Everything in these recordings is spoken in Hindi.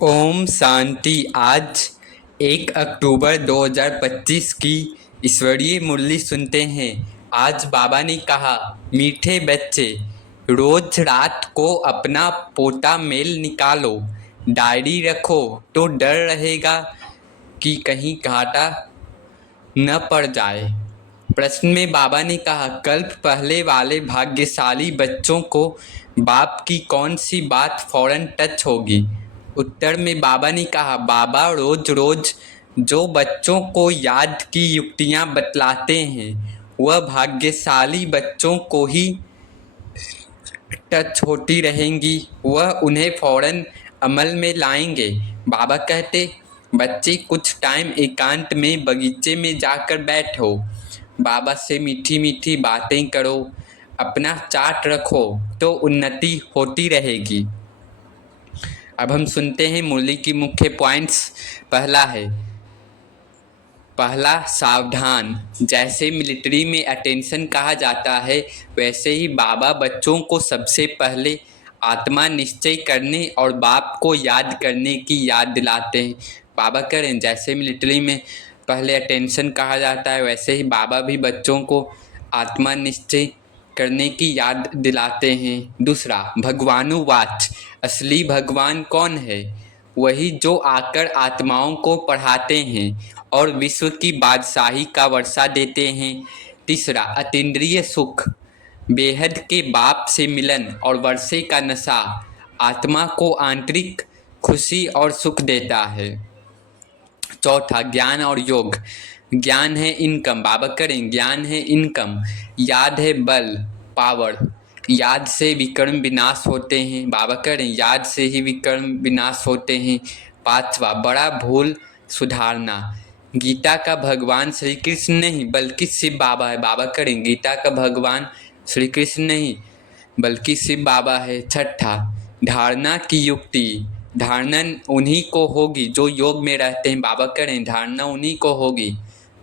ओम शांति। आज 1 अक्टूबर 2025 की ईश्वरीय मुरली सुनते हैं। आज बाबा ने कहा, मीठे बच्चे, रोज रात को अपना पोता मेल निकालो, डायरी रखो तो डर रहेगा कि कहीं घाटा न पड़ जाए। प्रश्न में बाबा ने कहा, कल्प पहले वाले भाग्यशाली बच्चों को बाप की कौन सी बात फौरन टच होगी। उत्तर में बाबा ने कहा, बाबा रोज रोज जो बच्चों को याद की युक्तियां बतलाते हैं वह भाग्यशाली बच्चों को ही टच होती रहेंगी, वह उन्हें फौरन अमल में लाएंगे। बाबा कहते, बच्चे कुछ टाइम एकांत में बगीचे में जाकर बैठो, बाबा से मीठी मीठी बातें करो, अपना चार्ट रखो तो उन्नति होती रहेगी। अब हम सुनते हैं मुरली की मुख्य पॉइंट्स। पहला, सावधान। जैसे मिलिट्री में अटेंशन कहा जाता है, वैसे ही बाबा बच्चों को सबसे पहले आत्मा निश्चय करने और बाप को याद करने की याद दिलाते हैं। बाबा करें, जैसे मिलिट्री में पहले अटेंशन कहा जाता है, वैसे ही बाबा भी बच्चों को आत्मा निश्चय करने की याद दिलाते हैं। दूसरा, भगवानुवाच। असली भगवान कौन है? वही जो आकर आत्माओं को पढ़ाते हैं और विश्व की बादशाही का वर्षा देते हैं। तीसरा, अतीन्द्रिय सुख। बेहद के बाप से मिलन और वर्षे का नशा आत्मा को आंतरिक खुशी और सुख देता है। चौथा, ज्ञान और योग। ज्ञान है इनकम। बाबा करें, ज्ञान है इनकम। याद है बल, पावर। याद से विकर्म विनाश होते हैं। बाबा करें, याद से ही विकर्म विनाश होते हैं। पांचवा, बड़ा भूल सुधारना। गीता का भगवान श्री कृष्ण नहीं बल्कि शिव बाबा है। बाबा करें, गीता का भगवान श्री कृष्ण नहीं बल्कि शिव बाबा है। छठा, धारणा की युक्ति। धारणा उन्हीं को होगी जो योग में रहते हैं। बाबा करें, धारणा उन्हीं को होगी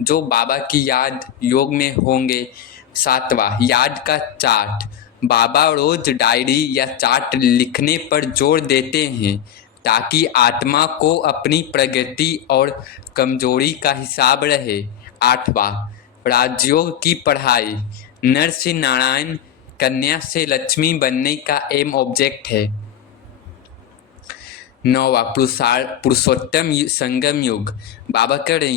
जो बाबा की याद योग में होंगे। सातवां, याद का चार्ट। बाबा रोज डायरी या चार्ट लिखने पर जोर देते हैं ताकि आत्मा को अपनी प्रगति और कमजोरी का हिसाब रहे। आठवां, राजयोग की पढ़ाई। नर से नारायण, कन्या से लक्ष्मी बनने का एम ऑब्जेक्ट है। नौवां, पुरुषोत्तम संगम युग। बाबा करें,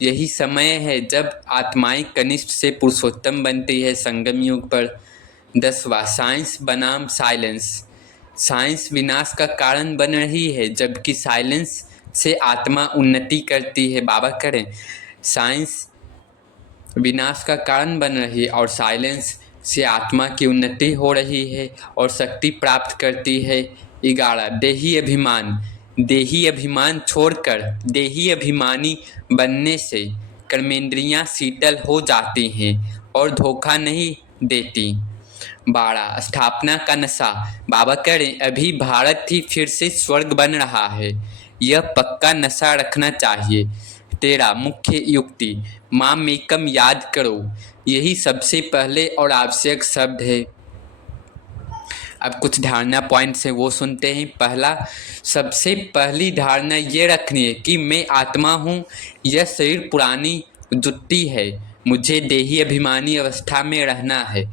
यही समय है जब आत्माएं कनिष्ठ से पुरुषोत्तम बनती है, संगम युग पर। 10वां, साइंस बनाम साइलेंस। साइंस विनाश का कारण बन रही है जबकि साइलेंस से आत्मा उन्नति करती है। बाबा करें, साइंस विनाश का कारण बन रही है और साइलेंस से आत्मा की उन्नति हो रही है और शक्ति प्राप्त करती है। 11, देही अभिमान। देही अभिमान छोड़कर देही अभिमानी बनने से कर्मेंद्रियां शीतल हो जाती हैं और धोखा नहीं देती। 12, स्थापना का नशा। बाबा करें, अभी भारत ही फिर से स्वर्ग बन रहा है, यह पक्का नशा रखना चाहिए। 13, मुख्य युक्ति। माँ मेकम याद करो, यही सबसे पहले और आवश्यक शब्द है। अब कुछ धारणा पॉइंट्स हैं वो सुनते हैं। पहला, सबसे पहली धारणा ये रखनी है कि मैं आत्मा हूँ, यह शरीर पुरानी जुट्टी है, मुझे देही अभिमानी अवस्था में रहना है।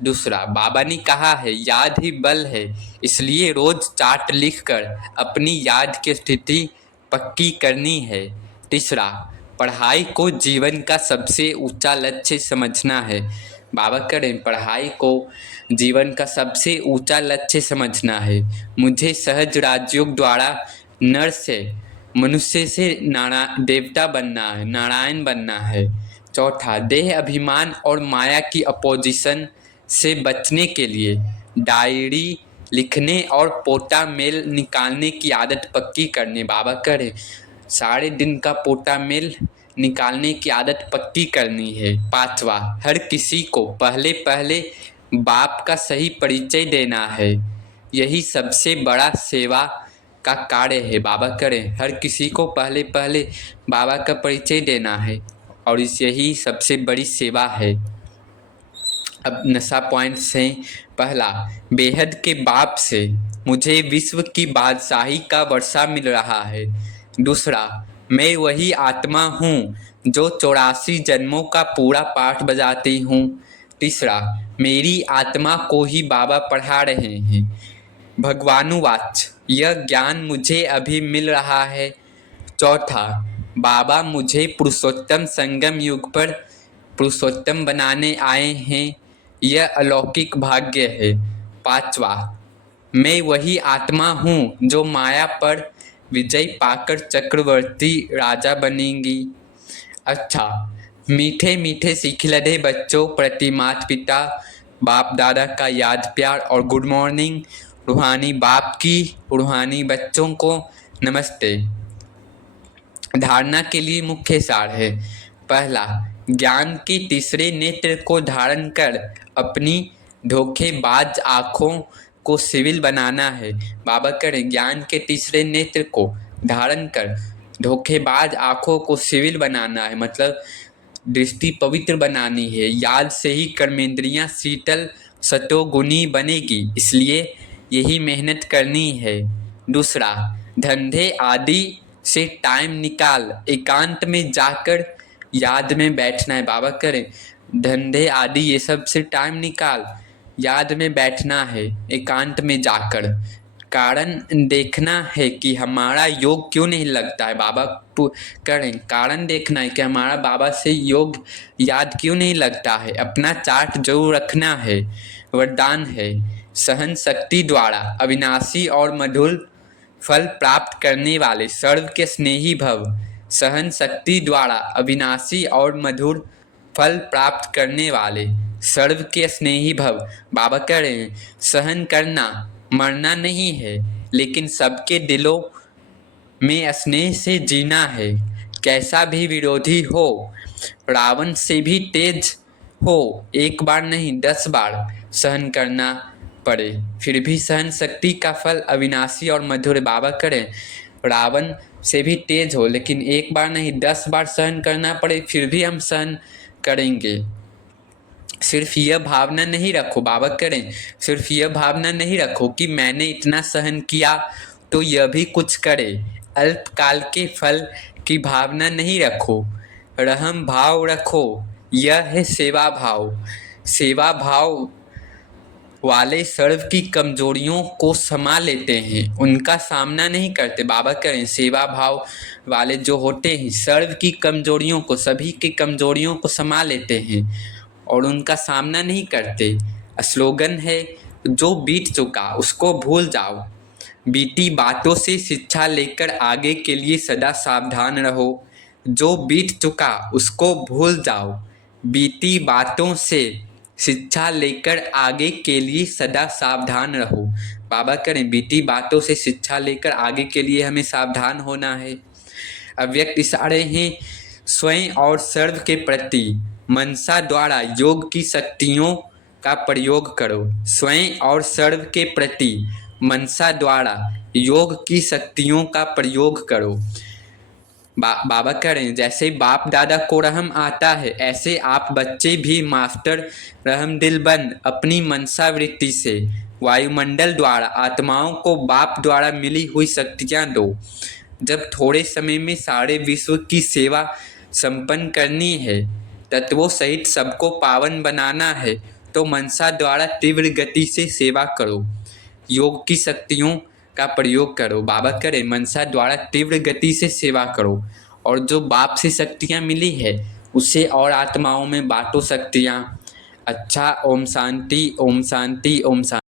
दूसरा, बाबा ने कहा है याद ही बल है, इसलिए रोज चार्ट लिखकर अपनी याद की स्थिति पक्की करनी है। तीसरा, पढ़ाई को जीवन का सबसे ऊंचा लक्ष्य समझना है। बाबा करें, पढ़ाई को जीवन का सबसे ऊंचा लक्ष्य समझना है। मुझे सहज राजयोग द्वारा नर से मनुष्य से देवता बनना है, नारायण बनना है। चौथा, देह अभिमान और माया की अपोजिशन से बचने के लिए डायरी लिखने और पोता मेल निकालने की आदत पक्की करने। बाबा करें, सारे दिन का पोता मेल निकालने की आदत पक्की करनी है। पांचवा, हर किसी को पहले पहले बाप का सही परिचय देना है, यही सबसे बड़ा सेवा का कार्य है। बाबा करें, हर किसी को पहले पहले बाबा का परिचय देना है और यही सबसे बड़ी सेवा है। अब नशा पॉइंट्स हैं। पहला, बेहद के बाप से मुझे विश्व की बादशाही का वर्षा मिल रहा है। दूसरा, मैं वही आत्मा हूँ जो 84 जन्मों का पूरा पाठ बजाती हूँ। तीसरा, मेरी आत्मा को ही बाबा पढ़ा रहे हैं। भगवानुवाच, यह ज्ञान मुझे अभी मिल रहा है। चौथा, बाबा मुझे पुरुषोत्तम संगम युग पर पुरुषोत्तम बनाने आए हैं, यह अलौकिक भाग्य है। पांचवा, मैं वही आत्मा हूँ जो माया पर विजय पाकर चक्रवर्ती राजा बनेंगी। अच्छा, मीठे मीठे सिखिलधे बच्चों प्रति माता पिता बाप दादा का याद प्यार और गुड मॉर्निंग। रूहानी बाप की रूहानी बच्चों को नमस्ते। धारणा के लिए मुख्य सार है। पहला, ज्ञान के तीसरे नेत्र को धारण कर अपनी धोखेबाज आँखों को सिविल बनाना है। बाबा करें, ज्ञान के तीसरे नेत्र को धारण कर धोखेबाज आँखों को सिविल बनाना है, मतलब दृष्टि पवित्र बनानी है। याद से ही कर्मेंद्रियां शीतल सतोगुनी बनेगी, इसलिए यही मेहनत करनी है। दूसरा, धंधे आदि से टाइम निकाल एकांत में जाकर याद में बैठना है। बाबा करें, धंधे आदि ये सब से टाइम निकाल याद में बैठना है एकांत में जाकर। कारण देखना है कि हमारा योग क्यों नहीं लगता है। बाबा करें, कारण देखना है कि हमारा बाबा से योग याद क्यों नहीं लगता है। अपना चार्ट जरूर रखना है। वरदान है, सहन शक्ति द्वारा अविनाशी और मधुर फल प्राप्त करने वाले सर्व के स्नेही भव। सहन शक्ति द्वारा अविनाशी और मधुर फल प्राप्त करने वाले सर्व के स्नेही भव। बाबा कह रहे हैं, सहन करना मरना नहीं है, लेकिन सबके दिलों में स्नेह से जीना है। कैसा भी विरोधी हो, रावण से भी तेज हो, एक बार नहीं 10 बार सहन करना पड़े फिर भी सहन शक्ति का फल अविनाशी और मधुर। बाबा करें, रावण से भी तेज हो, लेकिन एक बार नहीं 10 बार सहन करना पड़े फिर भी हम सहन करेंगे। सिर्फ यह भावना नहीं रखो, बाबा करें, सिर्फ यह भावना नहीं रखो कि मैंने इतना सहन किया तो यह भी कुछ करे। अल्पकाल के फल की भावना नहीं रखो, रहम भाव रखो। यह है सेवा भाव। सेवा भाव वाले सर्व की कमजोरियों को समा लेते हैं, उनका सामना नहीं करते। बाबा करें, सेवा भाव वाले जो होते हैं सर्व की कमजोरियों को, सभी की कमजोरियों को समा लेते हैं और उनका सामना नहीं करते। स्लोगन है, जो बीत चुका उसको भूल जाओ, बीती बातों से शिक्षा लेकर आगे के लिए सदा सावधान रहो। जो बीत चुका उसको भूल जाओ, बीती बातों से शिक्षा लेकर आगे के लिए सदा सावधान रहो। बाबा करें, बीती बातों से शिक्षा लेकर आगे के लिए हमें सावधान होना है। अव्यक्त इशारे हैं, स्वयं और सर्व के प्रति मनसा द्वारा योग की शक्तियों का प्रयोग करो। स्वयं और सर्व के प्रति मनसा द्वारा योग की शक्तियों का प्रयोग करो। बाबा करें, जैसे बाप दादा को रहम आता है, ऐसे आप बच्चे भी मास्टर रहम दिल बन अपनी मनसा वृत्ति से वायुमंडल द्वारा आत्माओं को बाप द्वारा मिली हुई शक्तियाँ दो। जब थोड़े समय में सारे विश्व की सेवा संपन्न करनी है, तत्वों सहित सबको पावन बनाना है, तो मनसा द्वारा तीव्र गति से सेवा करो, योग की शक्तियों का प्रयोग करो। बाबा करे, मनसा द्वारा तीव्र गति से सेवा करो और जो बाप से शक्तियाँ मिली है उसे और आत्माओं में बांटो शक्तियाँ। अच्छा, ओम शांति, ओम शांति, ओम शांति।